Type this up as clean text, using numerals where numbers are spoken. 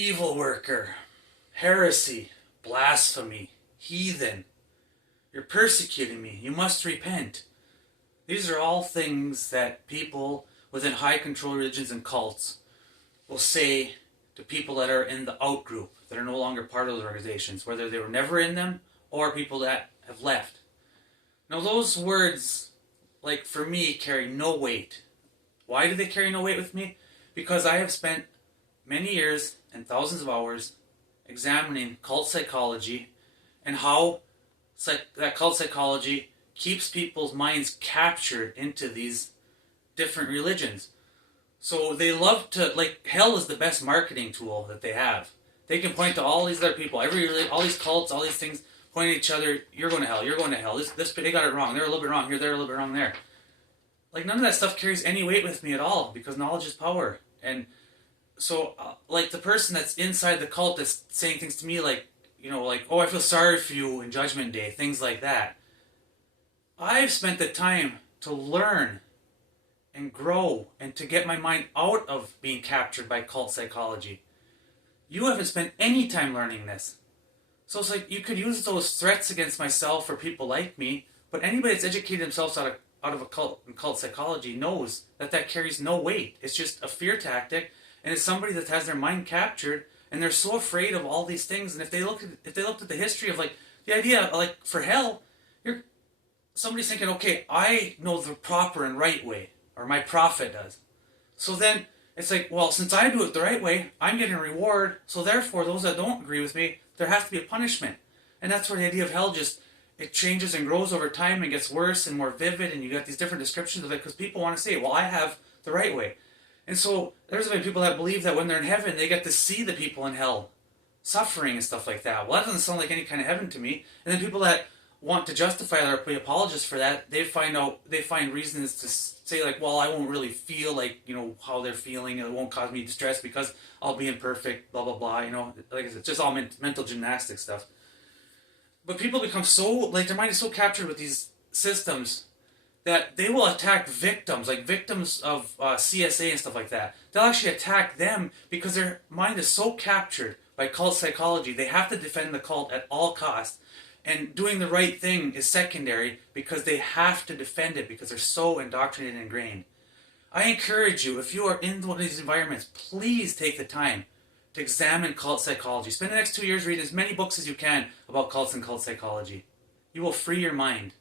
evil worker, heresy, blasphemy, heathen. You're persecuting me. You must repent. These are all things that people within high control religions and cults will say to people that are in the out group, that are no longer part of those organizations, whether they were never in them or people that have left. Now those words, like for me, carry no weight. Why do they carry no weight with me? Because I have spent many years and thousands of hours examining cult psychology and how that cult psychology keeps people's minds captured into these different religions. So they love to, like, hell is the best marketing tool that they have. They can point to all these other people, all these cults, all these things, point at each other. You're going to hell. You're going to hell. This they got it wrong. They're a little bit wrong here. They're a little bit wrong there. Like, none of that stuff carries any weight with me at all, because knowledge is power. And so, like, the person that's inside the cult that's saying things to me like, like, oh, I feel sorry for you in Judgment Day, things like that. I've spent the time to learn and grow and to get my mind out of being captured by cult psychology. You haven't spent any time learning this. So it's like, you could use those threats against myself or people like me, but anybody that's educated themselves out of a cult and cult psychology knows that carries no weight. It's just a fear tactic, and it's somebody that has their mind captured, and they're so afraid of all these things. And if they looked at the history of, like, the idea, like, for hell, somebody's thinking, okay, I know the proper and right way, or my prophet does. So then it's like, well, since I do it the right way, I'm getting a reward. So therefore, those that don't agree with me, there has to be a punishment. And that's where the idea of hell it changes and grows over time and gets worse and more vivid, and you got these different descriptions of it because people want to say, well, I have the right way. And so there's many people that believe that when they're in heaven, they get to see the people in hell suffering and stuff like that. Well, that doesn't sound like any kind of heaven to me. And then people that want to justify that or be apologists for that, they find reasons to say, like, well, I won't really feel like, how they're feeling, and it won't cause me distress because I'll be imperfect, blah, blah, blah, like it's just all mental gymnastics stuff. But people become so, like, their mind is so captured with these systems that they will attack victims, like victims of CSA and stuff like that. They'll actually attack them because their mind is so captured by cult psychology, they have to defend the cult at all costs. And doing the right thing is secondary because they have to defend it because they're so indoctrinated and ingrained. I encourage you, if you are in one of these environments, please take the time to examine cult psychology. Spend the next 2 years reading as many books as you can about cults and cult psychology. You will free your mind.